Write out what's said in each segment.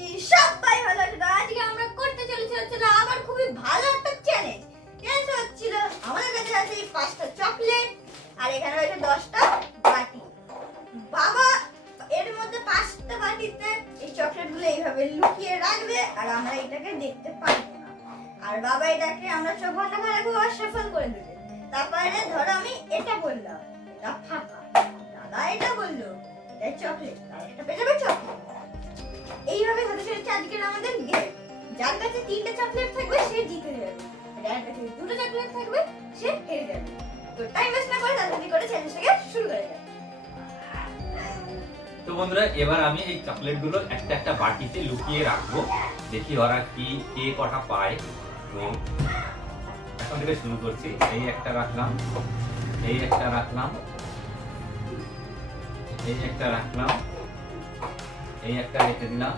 করছি সবাই ভালো আছে। আজকে আমরা করতে চলেছি আবার খুবই ভালো একটা চ্যালেঞ্জ। চ্যালেঞ্জ হচ্ছিল আমাদের কাছে আছে এই 5টা চকলেট আর এখানে রয়েছে 10টা বাটি। বাবা এর মধ্যে 5টা বাটিতে এই চকলেটগুলো এইভাবে লুকিয়ে রাখবে আর আমরা এটাকে দেখতে পারবো না। আর বাবা এটাকে আমরা চোখ বন্ধ করে রাখবো আর শাফল করে দেবে। তারপরে ধরো আমি এটা বললাম এটা ফাঁকা, দাদা এটা বললো এটা চকলেট, আর একটা পেয়ে যাবে চকলেট। এইভাবে হতে চলেছে আজকের আমাদের গেম। যার কাছে 3টে চকলেট থাকবে সে জিতে যাবে, যার কাছে 2টো চকলেট থাকবে সে হেরে যাবে। তো টাইম ওয়েস্ট না করে তাড়াতাড়ি করে চ্যালেঞ্জটাকে শুরু করে যাক। তো বন্ধুরা এবার আমি এই চকলেটগুলো একটা একটা বাটিতে লুকিয়ে রাখবো, দেখি ওরা কে কটা পায়। তো এখন থেকে শুরু করছি। এই একটা রাখলাম, এই একটা রাখলাম, এই একটা রাখলাম, এই একটা রেখে দিলাম,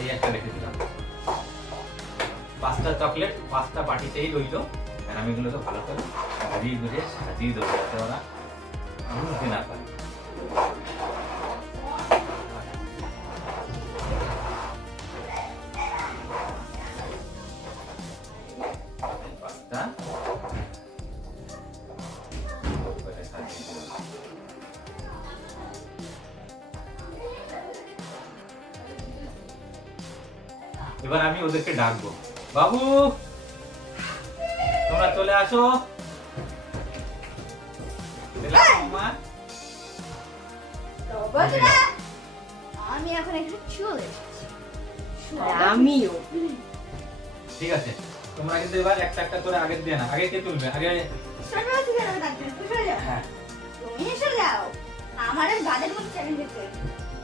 এই একটা রেখে দিলাম। 5টা চকলেট 5টা বাটিতেই রইলো। আর আমি এগুলোকে ভালো করে সাজিয়ে দেবো যাতে ওরা বুঝতে না পারে। এবার আমি ওদেরকে ডাকবো, বাবু তোমরা চলে আসো। তো বন্ধুরা আমি এখন একটু চলে এসেছি। আমিও ঠিক আছে, তোমরা কিন্তু এবার একটা একটা করে আগে দিয়ে না। আগে কে তুলবে? আগে সরে যাও, তুমি সরে যাও। হ্যাঁ তুমি সরে যাও। আমার আর গাদের মধ্যে চ্যালেঞ্জ হচ্ছে।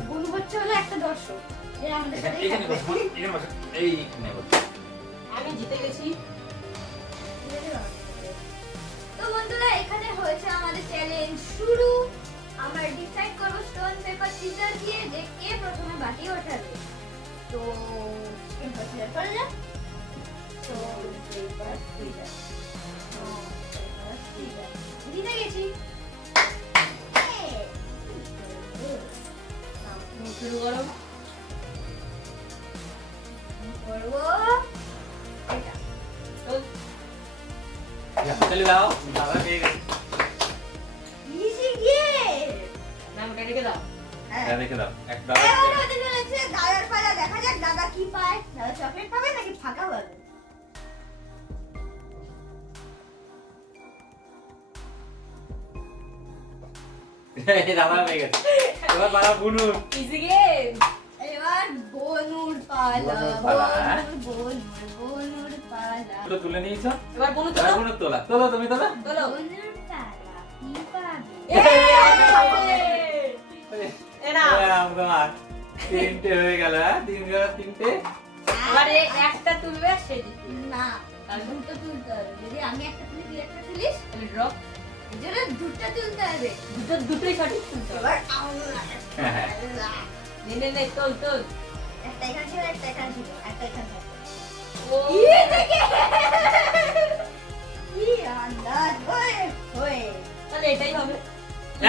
বুনু হচ্ছে হলো একটা দর্শক যে আমাদের সাথে এইখানে বসো, এইখানে বসো, এইখানে বসো। আমি জিতে গেছি। তো বন্ধুরা এখানে হয়েছে আমাদের চ্যালেঞ্জ শুরু। আমরা ডিসাইড করব স্টোন পেপার সিজার দিয়ে যে কে প্রথমে বাটি ওঠাবে। তো স্টোন পেপার সিজার করে যাক। Stone paper scissor, stone paper scissor. জিতে গেছি। শুরু করো। করবো এটা। চলে যাও, দাদা পেয়ে গেছে। ইজি গিয়ে না ওটা রেখে দাও। হ্যাঁ রেখে দাও। একটা এবার হতে চলেছে দাদার পালা। দেখা যাক দাদা কি পায়। দাদা চকলেট পাবে নাকি ফাঁকা পাবে। দাদা পেয়ে গেছে। এবার পালা বুনু। Easy game. এবার বনুর পালা। বনুর পালা, হ্যাঁ? বনুর পালা। তো তুলে নিয়েছো, এবার বনু তো এবার বুনু তোলা। তোলো তুমি তোলো। চলো। বনুর পালা কি পাবে। এ না তোমার 3টে হয়ে গেল। হ্যাঁ 3টে। এবারে একটা তুলবে সে জিতবে। না আর দুটো তুলতে হবে। যদি আমি একটা তুলি তুই একটা তুলিস তাহলে ড্রপ। এজন্য দুটো তুলতে হবে। দুটোই সঠিক তুলতে হবে। এবার আমরা হ্যাঁ। নে তোল তোল। একটা এখানে ছিল, একটা এখানে ছিল, একটা এখানে থাকবে। ও ইয়ে দেখে কি আন্দাজ হয়ে হয়ে। তাহলে এটাই হবে।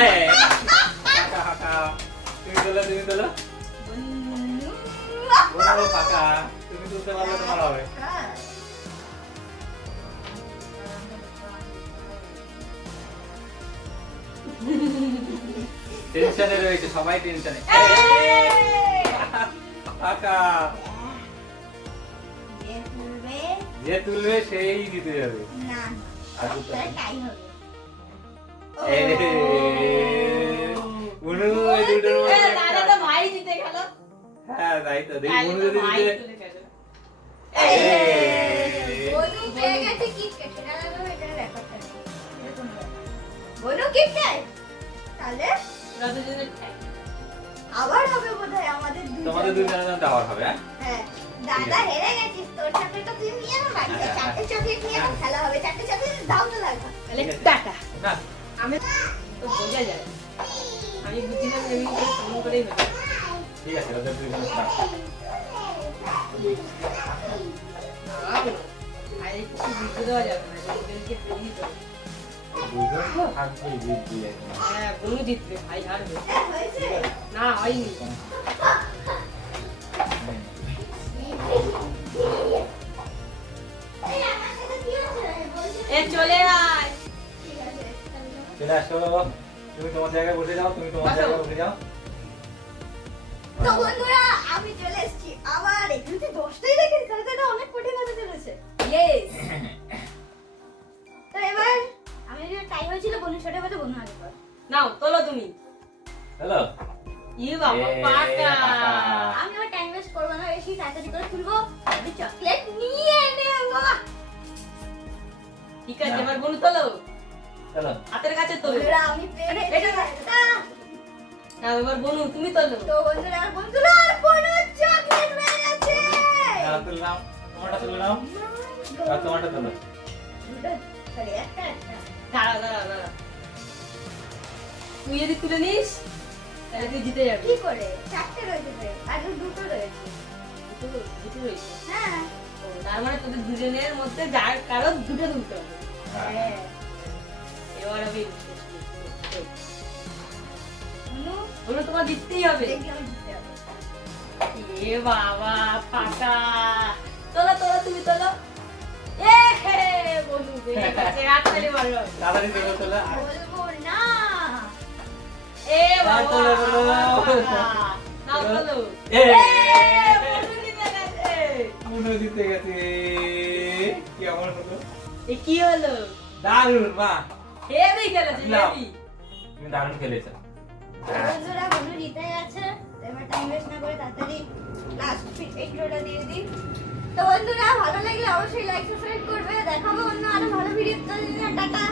এই কাকা কাকা তুমি তোলো, তুমি তোলো। বন্ধু ও কাকা তুমি তুলতে পারলে তোমার হবে। টেনশনে রয়েছে সবাই, টেনশনে। কাকা যে তুলবে সেই জিতে যাবে। না আর দুটো তাহলে টাই হবে। বুনু এই দুটোর এ মধ্যে দাদা একটা- তো ভাই জিতে গেল। হ্যাঁ তাই তো দেখি তাহলে বুনু তো যদি ভাই জিতে। তুলে গেল। বনু পেয়ে গেছে কিটক্যাট। সেটা লাগবে, এটা ব্যাপারটা নেই। এটা কোনো ব্যাপার না। বনু কিটক্যাট। তাহলে ওরা দুজনের ঠাই। আবার হবে বোধহয় আমাদের তোমাদের দুজনের আবার হবে। হ্যাঁ হ্যাঁ দাদা হেরে গেছিস। তোর চকলেটটা তুই নিয়ে না বাড়িতে। আচ্ছা, 4টে চকলেট নিয়ে না খেলা হবে। 4টে চকলেটের দাম তো লাগবে। তাহলে ঠিক আছে। টাটা। না আমি তো বোঝা যায়। আমি বুঝিলাম এমনি করে ফোন করেই হবে। ঠিক আছে ওদের দুজনের দাও। ভাই কিছু বুঝতে দেওয়া যাবে না। দুজনকে পেরিয়ে তো। দুজন তো থাকবেই জিতবি একদম। হ্যাঁ বনু জিতবে, ভাই হারবে। হয়েছে না হয়নি। চলে আসো, তুমি তোমার জায়গায় বসে যাও, তুমি তোমার বসো। জায়গায় বসে যাও। তো বন্ধুরা আমি চলে এসেছি আবার এখানে তো 10টাই রেখেছি, তাহলে তো এটা অনেক কঠিন হতে চলেছে। ইয়েস। তো এবার আমি যে টাইম হয়েছিল বনু ছোট বলে বনু আগে কর। নাও তোলো তুমি। হ্যালো, ই বাবা এ, পাকা। পাকা। আমি আমার টাইম ওয়েস্ট করবো না, বেশি তাড়াতাড়ি করে তুলবো, আমি চকলেট নিয়ে নেব। ঠিক আছে এবার বনু তোলো, চলো। হাতের কাছে তোলো। বন্ধুরা আমি পেয়ে আরে, গেছি এটা- একটা। নাও এবার বনু তুমি তোলো। তো বন্ধুরা আর বনু চকলেট পেয়ে গেছে। নাও, তুলে নাও, তোমারটা তুলে নাও, আর তোমারটা তুলো। দুটো, sorry, একটা। দাঁড়া দাঁড়া দাঁড়া, তুই যদি তুলে নিস তাহলে তুই জিতে যাবি। কি করে? 4টে রয়েছে তো, আর দুটো রয়েছে। দুটো দুটো রয়েছে। হ্যাঁ। ও, তার মানে তোদের দুজনের মধ্যে যার কারো দুটো তুলতে হবে। হ্যাঁ। এবার আমি বনু, বলুন তোমার জিততেই হবে। দেখি আমি জিততে পারবো। এ বাবা ফাটা, তোলো তোলো তুমি তোলো। এ হে বলু বেরিয়ে গেছে, হাততালি মারো। তাড়াতাড়ি তুলো, তুলো। আর বলবো না। এ বাবা তোলো, তোলো। ফাটা। নাও তোলো। এ, বলু জিতে গেছে। মনে দিতে গেছে। কেমন হলো? এ কি হলো? দারুণ, মা, হেভি খেলেছে নাও। হেভি। তুমি দারুণ খেলেছো। বন্ধুরা বনু জিতে গেছে। এবার টাইম ওয়েস্ট না করে তাড়াতাড়ি লাস্ট ইন্ট্রোটা দিয়ে দিই। তো বন্ধুরা ভালো লাগলে অবশ্যই লাইক সাবস্ক্রাইব করবে। দেখাবো অন্য আরো ভালো ভিডিও। টাটা।